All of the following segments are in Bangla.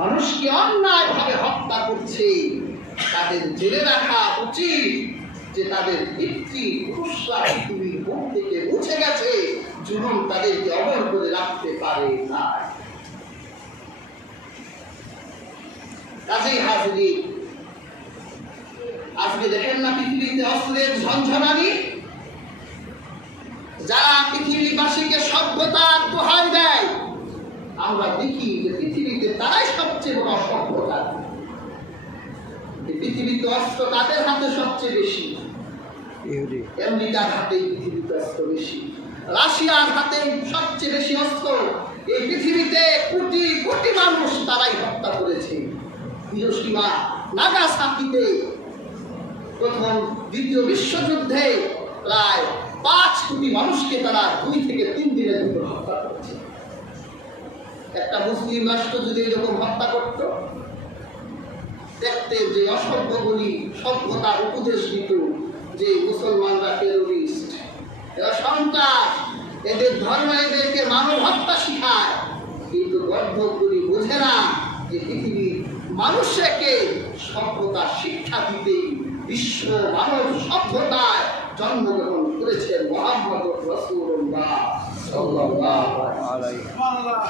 মানুষকে অন্যায়ভাবে হত্যা করছে, তাদের জেলে রাখা উচিত যে তাদের পিতৃপুরুষরা পৃথিবীর বুক থেকে মুছে গেছে, জুলুম তাদেরকে অমর করে রাখতে পারে না। কাজেই হাজির, আজকে দেখেন না পৃথিবীতে অস্ত্রের ঝনঝনানি, যারা পৃথিবীবাসীকে সভ্যতার দোহাই দেয়, আমরা দেখি যে পৃথিবীতে তারাই সবচেয়ে বড় সভ্যতা। পৃথিবীতে অস্ত্র তাদের হাতে সবচেয়ে বেশি, আমেরিকার হাতে পৃথিবীতে অস্ত্র বেশি, রাশিয়ার হাতে সবচেয়ে বেশি অস্ত্র। এই পৃথিবীতে কোটি কোটি মানুষ তারাই হত্যা করেছে। হিরোশিমা নাগাসাকিতে প্রথম দ্বিতীয় বিশ্বযুদ্ধে প্রায় 5 কোটি মানুষকে তারা 2 থেকে 3 দিনের ভিতর হত্যা করেছে। একটা মুসলিম রাষ্ট্র যদি এরকম হত্যা করত, দেখতে যে অসভ্যগুলি সভ্যতার উপদেশ দিত যে মুসলমানরা টেরোরিস্ট, এরা সন্ত্রাস, এদের ধর্ম এদেরকে মানব হত্যা শিখায়, কিন্তু গর্ভগুলি বোঝে না যে পৃথিবীর মানুষকে সভ্যতা শিক্ষা দিতেই বিশ্ব মানব সভ্যতায় জন্মগ্রহণ করেছেন মুহাম্মদ রাসূলুল্লাহ সাল্লাল্লাহু আলাইহি ওয়াসাল্লাম।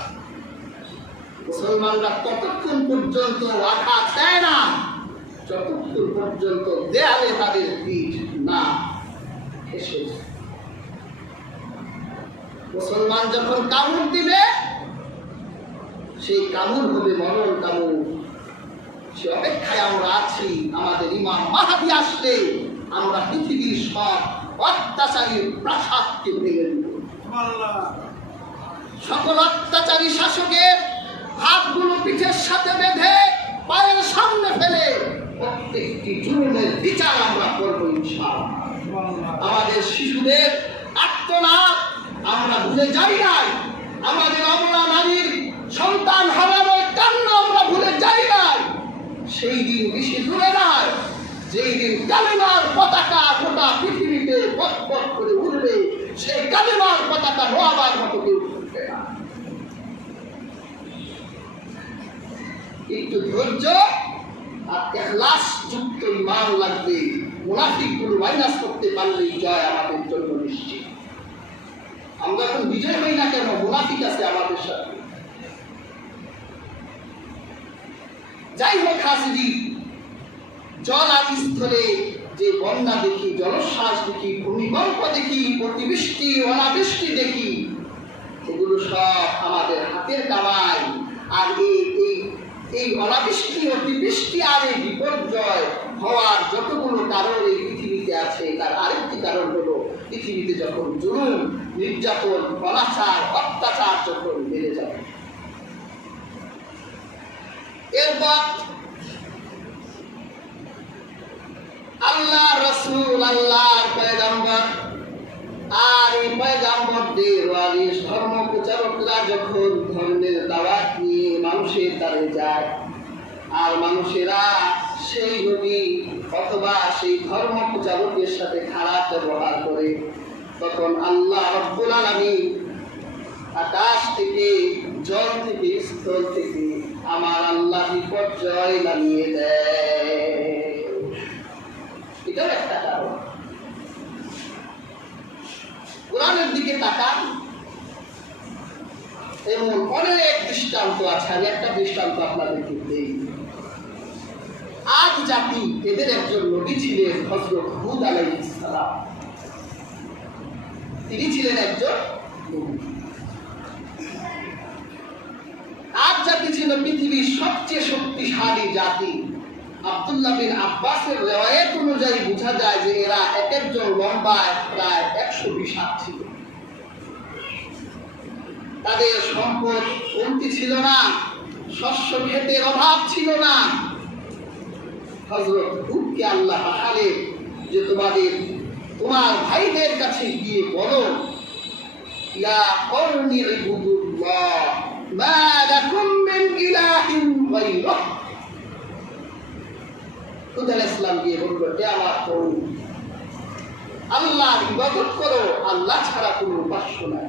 মুসলমানরা ততক্ষণ পর্যন্ত আঘাত দেয় না যতক্ষণ পর্যন্ত দেয়ালে তাদের পিঠ না এসে। মুসলমান যখন কামড় দিবে, সেই কামড় হবে মরণ কামড়। সে অপেক্ষায় আমরা আছি, আমাদের ইমাম মাহদী আসলে আমরা পৃথিবীর সব অত্যাচারীর প্রাসাদকে ভেঙে দেব। সকল অত্যাচারী শাসকের হাতগুলো পিঠের সাথে বেঁধে পায়ের সামনে ফেলে প্রত্যেকটি জুলুমের বিচার আমরা করবো ইনশাআল্লাহ। আমাদের শিশুদের আত্মনাদ আমরা ভুলে যাই নাই, আমাদের অবলা নারীর সন্তান হারানোর কান্না আমরা ভুলে যাই নাই। সেই দিন বেশি দূরে নয়, যেই দিন কালিমার পতাকা গোটা পৃথিবীতে পথ করে উঠবে, সেই কালিমার পতাকা নোয়াবার মতো কেউ উঠবে না। একটু ধৈর্য আর ইখলাস যুক্ত ঈমান লাগবে। মুনাফিকগুলো মাইনাস করতে পারলেই জয় আমাদের জন্য নিশ্চিত। আমরা এখন বিজয় হই না কেন, মুনাফিক আছে আমাদের সাথে। যাই হোক হাজিরি, জল আর স্থলে যে বন্যা দেখি, জলশ্বাস দেখি, ভূমিকম্প দেখি, অতিবৃষ্টি অনাবৃষ্টি দেখি, এগুলো সব আমাদের হাতের কামাই। আর এই অনাবৃষ্টি অতিবৃষ্টি আর এই বিপর্যয় হওয়ার যতগুলো কারণ এই পৃথিবীতে আছে, তার আরেকটি কারণ হলো পৃথিবীতে যখন জুলুম, নির্যাতন, অনাচার, অত্যাচার যখন বেড়ে যাবে। এরপর আল্লাহ রাসূল, আল্লাহর পয়গম্বর আর এই পয়গম্বরদের ওয়ারিস ধর্ম প্রচারকরা যখন ধর্মের দাওয়াত নিয়ে মানুষের দ্বারে যায়, আর মানুষেরা সেই নবী অথবা সেই ধর্ম প্রচারকের সাথে খারাপ ব্যবহার করে, তখন আল্লাহ রাব্বুল আলামিন আকাশ থেকে, জল থেকে, স্থল থেকে আমার আল্লাহ বিপর্যয় নামিয়ে দেয়। এটাও একটা কারণ। কোরআনের দিকে তাকান, এমন অনেক দৃষ্টান্ত আছে। আমি একটা দৃষ্টান্ত আপনাদেরকে দেই। আদ জাতি, এদের একজন নবী ছিলেন হযরত হুদ আলাইহিস সালাম। তিনি ছিলেন একজন নবী। আদ জাতি ছিল পৃথিবীর সবচেয়ে শক্তিশালী জাতি। আব্দুল্লাহ বিন আব্বাসের রিওয়ায়াত অনুযায়ী বোঝা যায় যে এরা এক একজন লম্বায় প্রায় 120 হাত ছিল। তাদের সম্পদ কমতি ছিল না, শস্য ক্ষেতের অভাব ছিল না। হযরত হুদকে আল্লাহ পাঠালেন যে তোমার ভাইদের কাছে গিয়ে বলো, ইয়া কওমি ইবুদুল্লাহ মা লাকুম মিন ইলাহিন গায়রুহু। হুদ আলাইহিস সালাম গিয়ে বলল, হে আমার কওম, আল্লাহর ইবাদত করো, আল্লাহ ছাড়া কোনো উপাস্য নাই।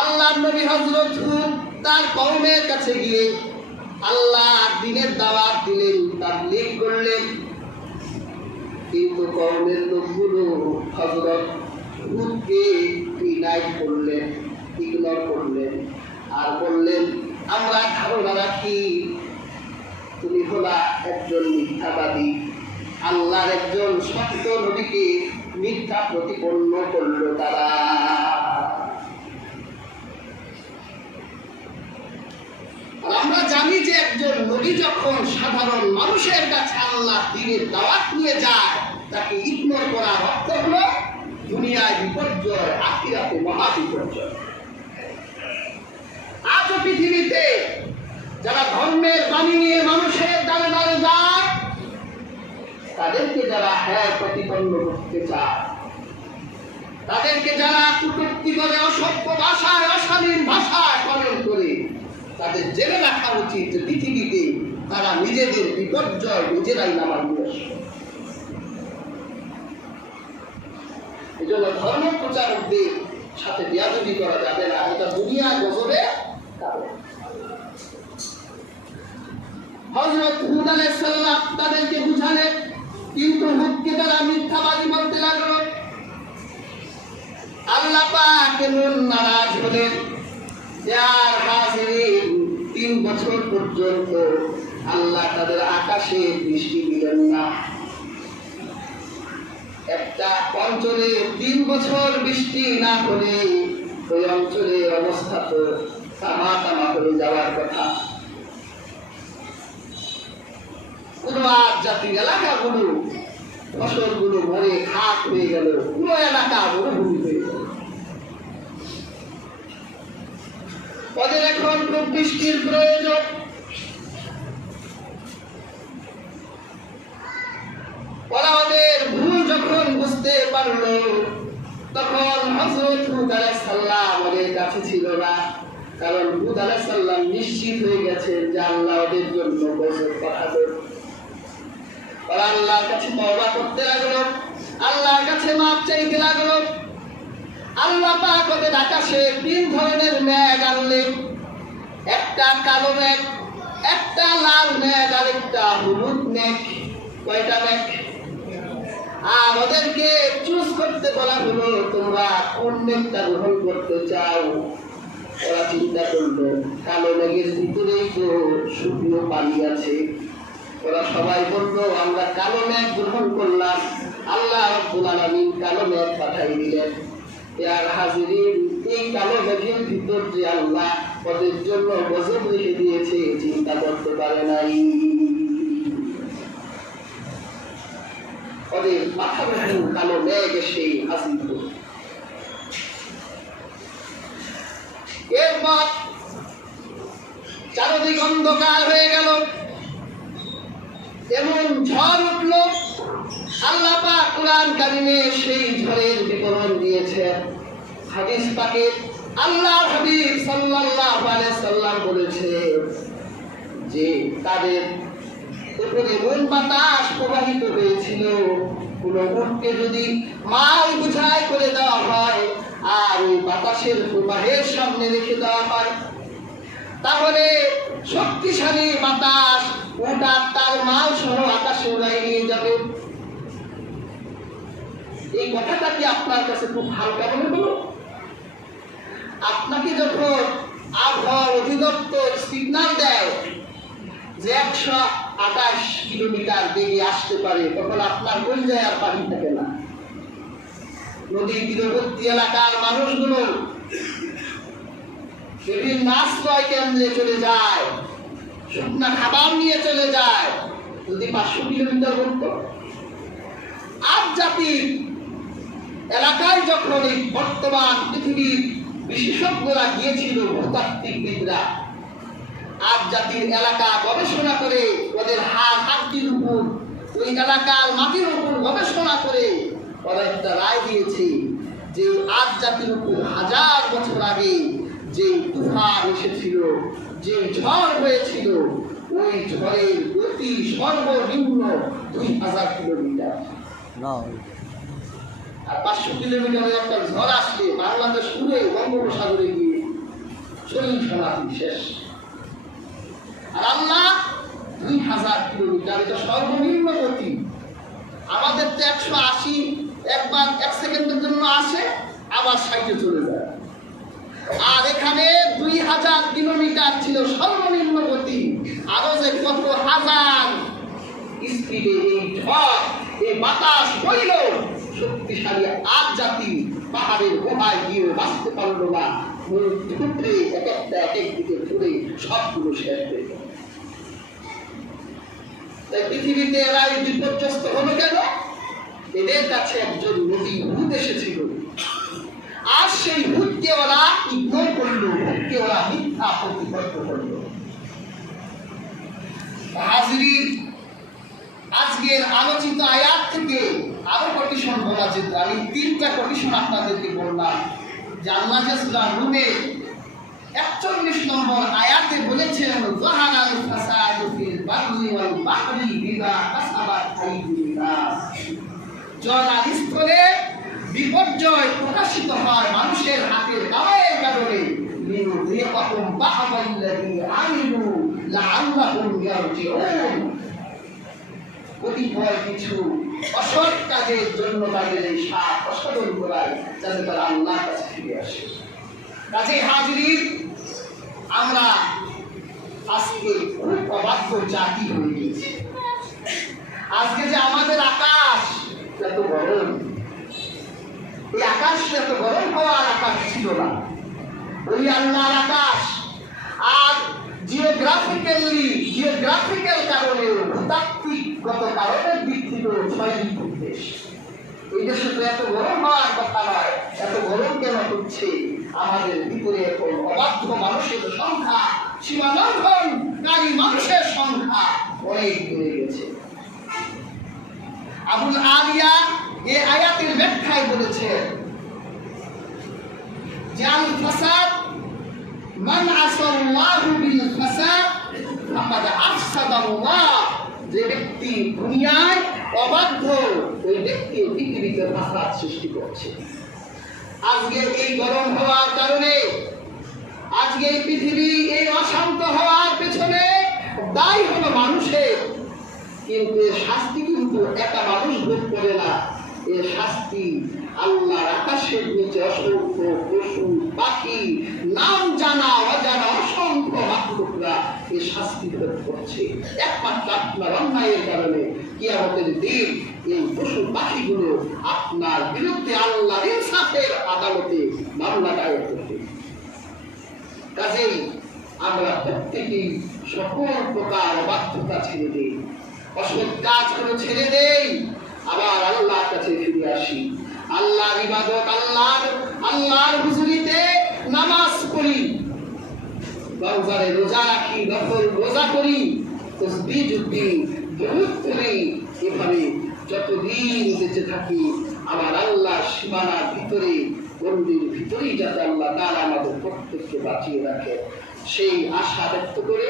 আল্লাহর নবী হযরত হুদ তার কওমের কাছে গিয়ে আল্লাহ দ্বীনের দাওয়াত দিলেন, তাবলীগ করলেন। কিন্তু কওমের লোকগুলো হযরত হুদকে ডিনাই করলেন, ইগনোর করলেন, আর বললেন, আমরা ধারণা রাখি তুমি হলা একজন মিথ্যাবাদী। আল্লাহর একজন সত্য নবীকে মিথ্যা প্রতিপন্ন করলো তারা। আর আমরা জানি যে একজন নবী যখন সাধারণ মানুষের কাছে আল্লাহ দ্বীনের দাওয়াত নিয়ে যায়, তাকে ইগনোর করার অর্থ হলো দুনিয়ায় বিপর্যয়, আখিরাতে মহা বিপর্যয়। আজও পৃথিবীতে যারা ধর্মের বাণী নিয়ে মানুষের দ্বারে দ্বারে যায়, তাদেরকে যারা হ্যাঁ প্রতিপন্ন করতে চায়, তাদেরকে যারা কটূক্তি করে, অসভ্য ভাষায়, অশালীন ভাষায় পালন করে, তাদের জেনে রাখা উচিত যে পৃথিবীতে তারা নিজেদের বিপর্যয় নিজেরাই নামার নিয়ে আসবে। এই জন্য ধর্ম প্রচারকদের সাথে বেয়াদবি করা যাবে না, এটা দুনিয়ার গজবে কারণ। হযরত হুদ আলাইহিস সালাম তাদেরকে বুঝালেন, কিন্তু হুদকে তারা মিথ্যাবাদী বলতে লাগলো। আল্লাহ পাক এমন নারাজ হলেন, যার হাজিরিন 3 বছর পর্যন্ত আল্লাহ তাদের আকাশে বৃষ্টি দিলেন না। একটা অঞ্চলে 3 বছর বৃষ্টি না হলে ওই অঞ্চলের অবস্থা তো তামা হয়ে যাওয়ার কথা। পুরো জাতির এলাকাগুলো, ফসলগুলো ভরে খাত হয়ে গেল, পুরো এলাকা মরুভূমি হয়ে গেল। ওদের এখন খুব বৃষ্টির প্রয়োজন। ওরা ওদের ভুল যখন বুঝতে পারলো, তখন হযরত হুদ আলাইহিস সালাম ওদের কাছে ছিল না, কারণ হুদ আলাইহিস সালাম নিশ্চিত হয়ে গেছে যে আল্লাহ ওদের জন্য গজব পাঠাবে। ওরা আল্লাহর কাছে তওবা করতে লাগলো, আল্লাহর কাছে মাপ চাইতে লাগলো। আল্লাহ পাক ওদের আকাশে 3 ধরনের মেঘ আনলেন, একটা কালো মেঘ, একটা লাল মেঘ, আর একটা হলুদ মেঘ। কয়টা মেঘ? আর ওদেরকে চুজ করতে বলা হলো, তোমরা কোন মেঘটা গ্রহণ করতে চাও। ওরা চিন্তা করলো, কালো মেঘের ভিতরেই তো শুকনো পানি আছে। ওরা সবাই বললো, আমরা কালো মেঘ গ্রহণ করলাম। আল্লাহ রাব্বুল আলামিন কালো মেঘ পাঠাই দিলেন। আর হাজিরিন, এই কালো মেঘের ভিতর যে আল্লাহ ওদের জন্য গজব রেখে দিয়েছে, চিন্তা করতে পারে নাই। ওদের মাথা ব্যথা কালো মেঘ এসে হাজির হল। এরপর চারদিক অন্ধকার হয়ে গেল, এমন ঝড় উঠল। আল্লাহ পাক কুরআন কারিমে সেই ঝড়ের বিবরণ দিয়েছেন। হাদিস পাকে আল্লাহর হাবিব সাল্লাল্লাহু আলাইহি সাল্লাম বলেছে যে তাদের উপরে এমন বাতাস প্রবাহিত হয়েছিল, কোন উটকে যদি মাল বোঝাই করে দেওয়া হয় আর ওই বাতাসের প্রবাহের সামনে রেখে দেওয়া হয়, তাহলে শক্তিশালী বাতাস ওটা তার মাল সহ আকাশে উড়াই নিয়ে যাবে। এই কথাটা কি আপনার কাছে খুব হালকা মনে হলো? আপনাকে যখন আবহাওয়া অধিদপ্তর সিগন্যাল দেয় যে 128 কিলোমিটার বেগে আসতে পারে, তখন আপনার কোন যায় আর পানি থাকে না। নদীর তীরবর্তী এলাকার মানুষগুলো বিভিন্ন আশ্রয় কেন্দ্রে চলে যায়, শুকনা খাবার নিয়ে চলে যায়। যদি 500 কিলোমিটার হতো, আজ জাতির এলাকায় যখন এই বর্তমান পৃথিবীর বিশেষজ্ঞরা গিয়েছিল, ভূতাত্ত্বিকবিদরা আজ জাতির এলাকা গবেষণা করে, ওদের হাড়টির উপর, ওই এলাকার মাটির উপর গবেষণা করে ওরা একটা রায় দিয়েছে যে আজ জাতির উপর 1000 বছর আগে যে তুফান এসেছিল, যে ঝড় হয়েছিল, ওই ঝড়ের গতি সর্বনিম্ন 2000 কিলোমিটার। আর 500 কিলোমিটারের একটা ঝড় আসলে বাংলাদেশ পুরে বঙ্গোপসাগরে গিয়ে শরীর সনাতন শেষ। আর আল্লাহ 2000 কিলোমিটার, এটা সর্বনিম্ন গতি। আমাদের তো 180 একবার 1 সেকেন্ডের জন্য আসে, আবার 60-এ চলে যায়। আর এখানে 2000 কিলোমিটার ছিল সর্বনিম্ন গতি। আরো যে কত হাজার স্পিডে এই ঝড়, এই বাতাস বইল, শক্তিশালী আগ জাতি পাহাড়ের গুহায় গিয়ে বাঁচতে পারলো না। এক একটা এক একদিকে ঘুরে সবগুলো শেষ হয়ে গেল। তাই পৃথিবীতে এরা বিপর্যস্ত হলো কেন? এদের কাছে একজন নবী হুদ এসেছিল, আর সেই হুদকে ওরা ইগনোর করলো, হুদকে ওরা মিথ্যা প্রতিপন্ন করলো। হাজির, আজকের আলোচিত আয়াত থেকে আরো কন্ডিশন বলা যেত। আমি 3টা কন্ডিশন আপনাদেরকে বললাম যে আল্লাহ সূরা নূহে 41 নম্বর আয়াতে বলেছেন, যাহারাল ফাসাদু ফিল বাররি ওয়াল বাহরি বিমা কাসাবাত আইদিন নাস। জল আর স্থলে বিপর্যয় প্রকাশিত হয় মানুষের হাতের কামাইয়ের কারণে। লিয়ুযীকাহুম বা'দাল্লাযী আমিলু লাআল্লাহুম ইয়ারজিউন। কতিপয় কিছু অসৎ কাজের জন্য তাদের এই সাপ প্রসাদন করায়, যাতে তারা আল্লাহর কাছে ফিরে আসে। কাজে হাজির, আমরা আজকে খুব অবাধ্য জাতি হয়ে গেছি। আজকে যে আমাদের আকাশ এত গরম, এই আকাশ এত গরম হওয়ার আকাশ ছিল না, ওই আল্লাহর আকাশ। আর জিওগ্রাফিক্যাল কারণে, ভূতাত্ত্বিকগত কারণের দিক থেকেও 6 দেশ। এই দেশে তো এত গরম হওয়ার কথা নয়। এত গরম কেন হচ্ছে? আমাদের ভিতরে এখন অবাধ্য মানুষের সংখ্যা, সীমালঙ্ঘনকারী মানুষের সংখ্যা অনেক বেড়ে গেছে। আবুল আলিয়া এই আয়াতের ব্যাখ্যায় বলেছেন যে আল ফাসাদ মান আসাল্লাহু বিল ফাসাদ ফাকাদ আফসাদাল্লাহ। যে ব্যক্তি দুনিয়ায় অবাধ্য, ওই ব্যক্তি পৃথিবীতে ফাসাদ সৃষ্টি করছে। আজকে এই গরম হওয়ার কারণে, আজকে এই পৃথিবী এই অশান্ত হওয়ার পেছনে দায়ী হলো মানুষের। কিন্তু এর শাস্তি কিন্তু একা মানুষ ভোগ করে না, এর শাস্তি আল্লাহর আকাশের নিচে অসংখ্য পশু পাখি, নাম জানা অজানা অসংখ্য মাখলুকরা এই শাস্তি ভোগ করছে। একমাত্র আপনার অন্যায়ের কারণে কিয়ামতের দিন এই পশু পাখিগুলো আপনার বিরুদ্ধে আল্লাহর ইনসাফের আদালতে মামলা দায়ের করবে। কাজেই আমরা প্রত্যেকেই সকল প্রকার অবাধ্যতা ছেড়ে দেই, অসৎ কাজগুলো ছেড়ে দেই, আবার আল্লাহর কাছে ফিরে আসি। আল্লাহর ইবাদত, আল্লাহর হুজুরিতে নামাজ পড়ি, রমজানে রোজা রাখি, নফল রোজা করি, তাসবিহ জপি, দুরূদ পড়ি। এভাবে যতদিন বেঁচে থাকি আমার আল্লাহর সীমানার ভিতরে, গণ্ডির ভিতরেই যাতে আল্লাহ তাআলা আমাদের প্রত্যেককে বাঁচিয়ে রাখে, সেই আশা ব্যক্ত করে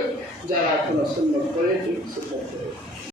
যারা এখনো সুন্নাত করে সুন্নাত করে।